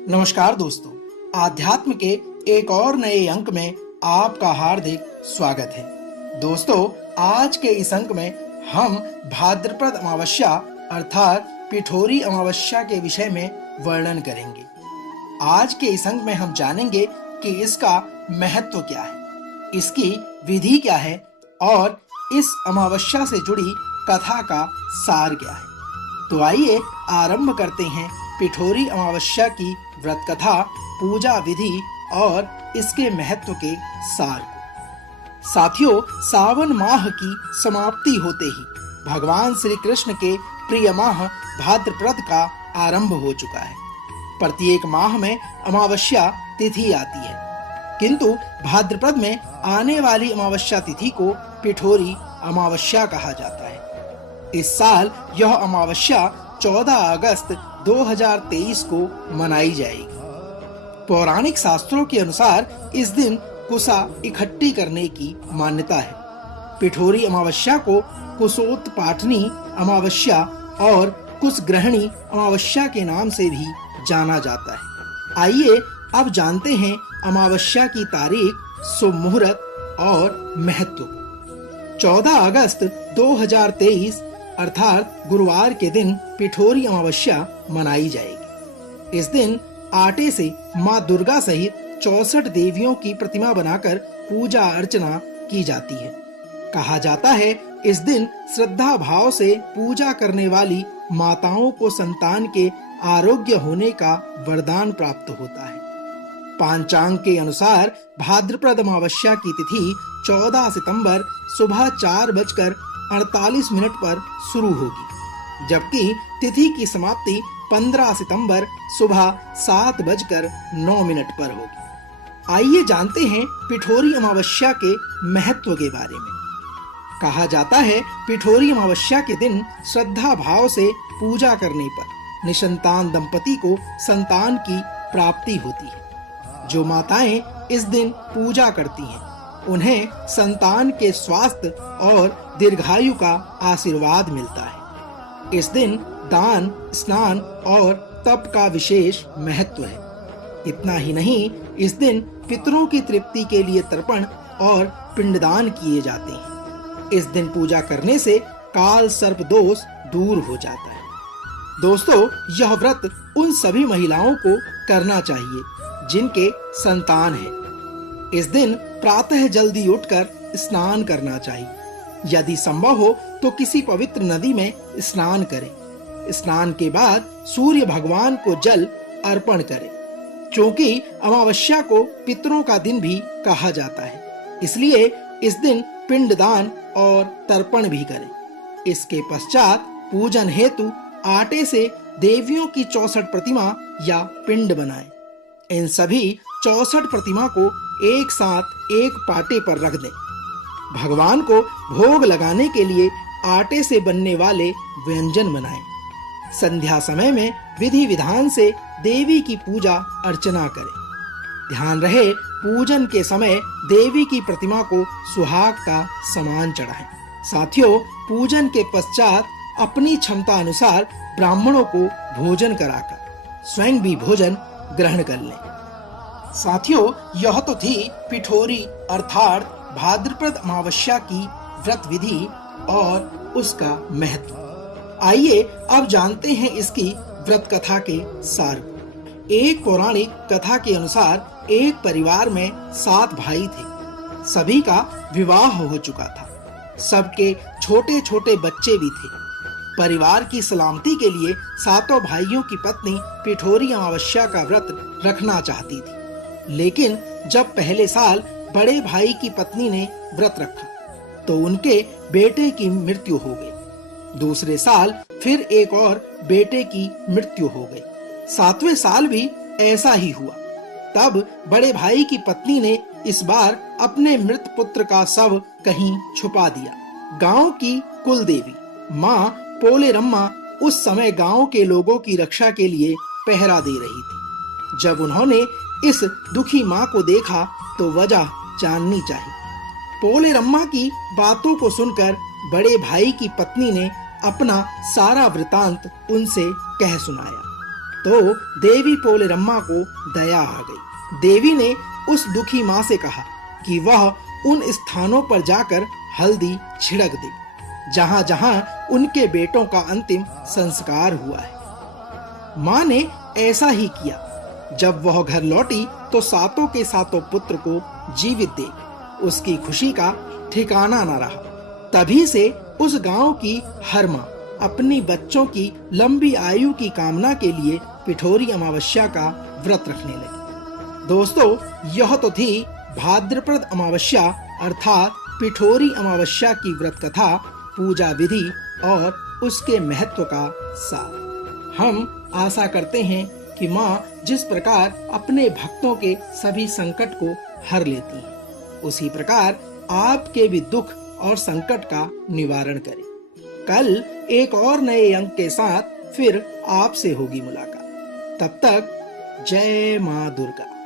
नमस्कार दोस्तों, आध्यात्म के एक और नए अंक में आपका हार्दिक स्वागत है। दोस्तों, आज के इस अंक में हम भाद्रपद अमावस्या अर्थात पिठोरी अमावस्या के विषय में वर्णन करेंगे। आज के इस अंक में हम जानेंगे कि इसका महत्व क्या है, इसकी विधि क्या है और इस अमावस्या से जुड़ी कथा का सार क्या है। तो आइए आरंभ करते हैं पिठोरी अमावस्या की व्रत कथा, पूजा विधि और इसके महत्व के सार को। साथियों, सावन माह की समाप्ति होते ही भगवान श्री कृष्ण के प्रिय माह भाद्रपद का आरंभ हो चुका है। प्रत्येक माह में अमावस्या तिथि आती है, किंतु भाद्रपद में आने वाली अमावस्या तिथि को पिठोरी अमावस्या कहा जाता है। इस साल यह अमावस्या 14 अगस्त 2023 को मनाई जाएगी। पौराणिक शास्त्रों के अनुसार इस दिन कुशा इकट्ठी करने की मान्यता है। पिठोरी अमावस्या को कुशोत्पाटनी अमावस्या और कुशग्रहणी अमावस्या के नाम से भी जाना जाता है। आइए अब जानते हैं अमावस्या की तारीख, शुभ मुहूर्त और महत्व। 14 अगस्त 2023 अर्थात गुरुवार के दिन पिठोरी अमावस्या मनाई जाएगी। इस दिन आटे से माँ दुर्गा सहित 64 देवियों की प्रतिमा बनाकर पूजा अर्चना की जाती है। कहा जाता है इस दिन श्रद्धा भाव से पूजा करने वाली माताओं को संतान के आरोग्य होने का वरदान प्राप्त होता है। पांचांग के अनुसार भाद्रपद अमावस्या की तिथि 14 सितंबर सुबह 4:48 पर शुरू होगी, जबकि तिथि की समाप्ति 15 सितंबर सुबह 7:09 पर होगी। आइए जानते हैं पिठोरी अमावस्या के महत्व के बारे में। कहा जाता है पिठोरी अमावस्या के दिन श्रद्धा भाव से पूजा करने पर निसंतान दंपति को संतान की प्राप्ति होती है। जो माताएं इस दिन पूजा करती हैं, उन्हें संतान के स्वास्थ्य और दीर्घायु का आशीर्वाद मिलता है। इस दिन दान, स्नान और तप का विशेष महत्व है। इतना ही नहीं, इस दिन पितरों की तृप्ति के लिए तर्पण और पिंडदान किए जाते हैं। इस दिन पूजा करने से काल सर्प दोष दूर हो जाता है। दोस्तों, यह व्रत उन सभी महिलाओं को करना चाहिए जिनके संतान है। इस दिन प्रातः जल्दी उठकर स्नान करना चाहिए। यदि संभव हो तो किसी पवित्र नदी में स्नान करें। स्नान के बाद सूर्य भगवान को जल अर्पण करें। क्योंकि अमावस्या को पितरों का दिन भी कहा जाता है, इसलिए इस दिन पिंडदान और तर्पण भी करें। इसके पश्चात पूजन हेतु आटे से देवियों की 64 प्रतिमा या पिंड बनाएं। इन सभी 64 प्रतिमा को एक साथ एक पाटे पर रख दें। भगवान को भोग लगाने के लिए आटे से बनने वाले व्यंजन बनाएं। संध्या समय में विधि विधान से देवी की पूजा अर्चना करें। ध्यान रहे, पूजन के समय देवी की प्रतिमा को सुहाग का सामान चढ़ाएं। साथियों, पूजन के पश्चात अपनी क्षमता अनुसार ब्राह्मणों को भोजन कराकर स्वयं भी भोजन ग्रहण कर लें। साथियों, यह तो थी पिठोरी अर्थात भाद्रपद अमावस्या की व्रत विधि और उसका महत्व। आइए अब जानते हैं इसकी व्रत कथा के सार को। एक पौराणिक कथा के अनुसार एक परिवार में 7 भाई थे। सभी का विवाह हो चुका था। सबके छोटे छोटे बच्चे भी थे। परिवार की सलामती के लिए 7 भाइयों की पत्नी पिठोरी अमावस्या का व्रत रखना चाहती थी। लेकिन जब पहले साल बड़े भाई की पत्नी ने व्रत रखा तो उनके बेटे की मृत्यु हो गई। दूसरे साल फिर एक और बेटे की मृत्यु हो गई। 7वें साल भी ऐसा ही हुआ। तब बड़े भाई की पत्नी ने इस बार अपने मृत पुत्र का शव कहीं छुपा दिया। गांव की कुल देवी माँ पोलेरम्मा उस समय गांव के लोगों की रक्षा के लिए पहरा दे रही थी। जब उन्होंने इस दुखी माँ को देखा तो वजह जाननी चाहिए। पोलेरम्मा की बातों को सुनकर बड़े भाई की पत्नी ने अपना सारा वृतांत उनसे कह सुनाया। तो देवी पोलेरम्मा को दया आ गई। देवी ने उस दुखी मां से कहा कि वह उन स्थानों पर जाकर हल्दी छिड़क दे जहां जहां उनके बेटों का अंतिम संस्कार हुआ है। मां ने ऐसा ही किया। जब वह घर लौटी तो सातों के सातों पुत्र को जीवित देख उसकी खुशी का ठिकाना न रहा। तभी से उस गांव की हर मां अपनी बच्चों की लंबी आयु की कामना के लिए पिठोरी अमावस्या का व्रत रखने लगी। दोस्तों, यह तो थी भाद्रपद अमावस्या अर्थात पिठोरी अमावस्या की व्रत कथा, पूजा विधि और उसके महत्व का सार। हम आशा करते हैं कि मां जिस प्रकार अपने भक्तों के सभी संकट को हर लेती है, उसी प्रकार आपके भी दुख और संकट का निवारण करे। कल एक और नए अंक के साथ फिर आपसे होगी मुलाकात। तब तक जय मां दुर्गा।